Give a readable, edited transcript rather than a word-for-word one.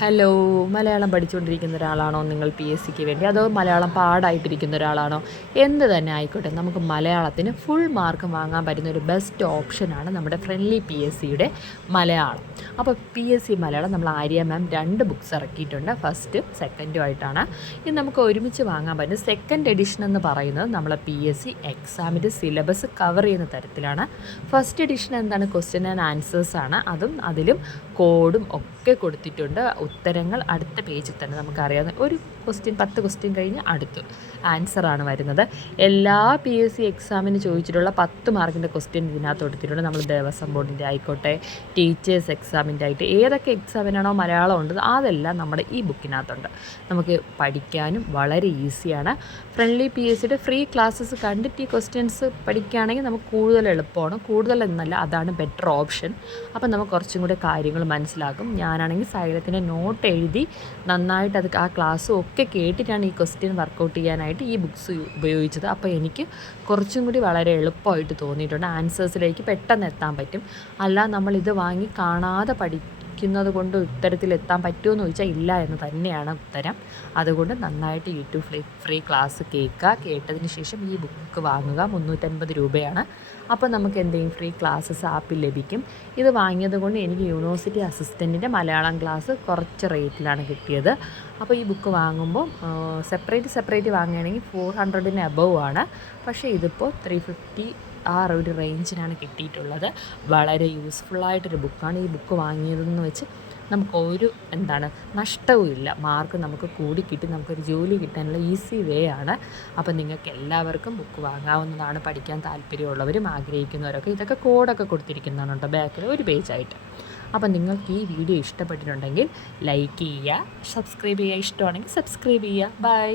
Hello, Malayalam പഠിച്ചുകൊണ്ടിരിക്കുന്ന ഒരാളാണോ നിങ്ങൾ P S സിക്ക് വേണ്ടി? അതോ മലയാളം പാടായിട്ടിരിക്കുന്ന ഒരാളാണോ? എന്ത് തന്നെ ആയിക്കോട്ടെ, നമുക്ക് മലയാളത്തിന് ഫുൾ മാർക്ക് വാങ്ങാൻ പറ്റുന്ന ഒരു ബെസ്റ്റ് ഓപ്ഷനാണ് നമ്മുടെ ഫ്രണ്ട്ലി പി എസ് സിയുടെ മലയാളം. അപ്പോൾ പി എസ് സി മലയാളം നമ്മൾ ആര്യ മാം 2 ബുക്ക്സ് ഇറക്കിയിട്ടുണ്ട്, ഫസ്റ്റും സെക്കൻഡും ആയിട്ടാണ്. ഇത് നമുക്ക് ഒരുമിച്ച് വാങ്ങാൻ പറ്റും. സെക്കൻഡ് എഡിഷൻ എന്ന് പറയുന്നത് നമ്മളെ പി എസ് സി എക്സാമിൻ്റെ സിലബസ് കവർ ചെയ്യുന്ന തരത്തിലാണ്. ഫസ്റ്റ് എഡിഷൻ എന്താണ്? ക്വസ്റ്റ്യൻ ആൻഡ് ആൻസേഴ്സ് ആണ്. അതിലും കോഡും ഒക്കെ കൊടുത്തിട്ടുണ്ട്. ഉത്തരങ്ങൾ അടുത്ത പേജിൽ തന്നെ നമുക്കറിയാവുന്ന ഒരു 10 ക്വസ്റ്റ്യൻ കഴിഞ്ഞ് അടുത്ത് ആൻസറാണ് വരുന്നത്. എല്ലാ പി എസ് സി എക്സാമിന് ചോദിച്ചിട്ടുള്ള 10 മാർക്കിൻ്റെ ക്വസ്റ്റ്യൻ ഇതിനകത്ത് കൊടുത്തിട്ടുണ്ട്. നമ്മൾ ദേവസ്വം ബോർഡിൻ്റെ ആയിക്കോട്ടെ, ടീച്ചേഴ്സ് എക്സാമിൻ്റെ ആയിട്ട് ഏതൊക്കെ എക്സാമിനാണോ മലയാളം ഉണ്ട് അതെല്ലാം നമ്മുടെ ഈ ബുക്കിനകത്തുണ്ട്. നമുക്ക് പഠിക്കാനും വളരെ ഈസിയാണ്. ഫ്രണ്ട്ലി പി എസ് സിയുടെ ഫ്രീ ക്ലാസ്സസ് കണ്ടിട്ട് ഈ ക്വസ്റ്റ്യൻസ് പഠിക്കുകയാണെങ്കിൽ നമുക്ക് കൂടുതൽ എളുപ്പമാണ്. കൂടുതൽ എന്നല്ല, അതാണ് ബെറ്റർ ഓപ്ഷൻ. അപ്പം നമുക്ക് കുറച്ചും കൂടെ കാര്യങ്ങൾ മനസ്സിലാക്കും. ഞാനാണെങ്കിൽ സൈലത്തിൻ്റെ നോട്ട് എഴുതി നന്നായിട്ട് ആ ക്ലാസ്സും ഒക്കെ കേട്ടിട്ടാണ് ഈ ക്വസ്റ്റ്യൻ വർക്കൗട്ട് ചെയ്യാനായിട്ട് ഈ ബുക്സ് ഉപയോഗിച്ചത്. അപ്പോൾ എനിക്ക് കുറച്ചും കൂടി വളരെ എളുപ്പമായിട്ട് തോന്നിയിട്ടുണ്ട്. ആൻസേഴ്സിലേക്ക് പെട്ടെന്ന് എത്താൻ പറ്റും. അല്ല നമ്മളിത് വാങ്ങി കാണാതെ പഠിക്കുന്നത് കൊണ്ട് ഉത്തരത്തിലെത്താൻ പറ്റുമെന്ന് ചോദിച്ചാൽ ഇല്ല എന്ന് തന്നെയാണ് ഉത്തരം. അതുകൊണ്ട് നന്നായിട്ട് യൂട്യൂബ് ഫ്രീ ക്ലാസ് കേട്ടതിന് ശേഷം ഈ ബുക്ക് വാങ്ങുക. 350 രൂപയാണ്. അപ്പോൾ നമുക്ക് എന്തെങ്കിലും ഫ്രീ ക്ലാസ്സസ് ആപ്പിൽ ലഭിക്കും. ഇത് വാങ്ങിയത് കൊണ്ട് എനിക്ക് യൂണിവേഴ്സിറ്റി അസിസ്റ്റൻറ്റിൻ്റെ മലയാളം ക്ലാസ് കുറച്ച് റേറ്റിലാണ് കിട്ടിയത്. അപ്പോൾ ഈ ബുക്ക് വാങ്ങുമ്പോൾ സെപ്പറേറ്റ് വാങ്ങുകയാണെങ്കിൽ 400 അബവ് ആണ്. പക്ഷേ ഇതിപ്പോൾ 350 ആ ഒരു റേഞ്ചിനാണ് കിട്ടിയിട്ടുള്ളത്. വളരെ യൂസ്ഫുള്ളായിട്ടൊരു ബുക്കാണ്. ഈ ബുക്ക് വാങ്ങിയതെന്ന് വെച്ച് നമുക്കൊരു നഷ്ടവും ഇല്ല. മാർക്ക് നമുക്ക് കൂടി കിട്ടി നമുക്കൊരു ജോലി കിട്ടാനുള്ള ഈസി വേ ആണ്. അപ്പോൾ നിങ്ങൾക്ക് എല്ലാവർക്കും ബുക്ക് വാങ്ങാവുന്നതാണ്. പഠിക്കാൻ താല്പര്യമുള്ളവരും ആഗ്രഹിക്കുന്നവരൊക്കെ. ഇതൊക്കെ കോഡൊക്കെ കൊടുത്തിരിക്കുന്നതാണ് കേട്ടോ ബാക്കിൽ ഒരു പേജായിട്ട്. അപ്പോൾ നിങ്ങൾക്ക് ഈ വീഡിയോ ഇഷ്ടപ്പെട്ടിട്ടുണ്ടെങ്കിൽ ലൈക്ക് ചെയ്യുക, സബ്സ്ക്രൈബ് ചെയ്യുക. ഇഷ്ടമാണെങ്കിൽ സബ്സ്ക്രൈബ് ചെയ്യുക. ബൈ.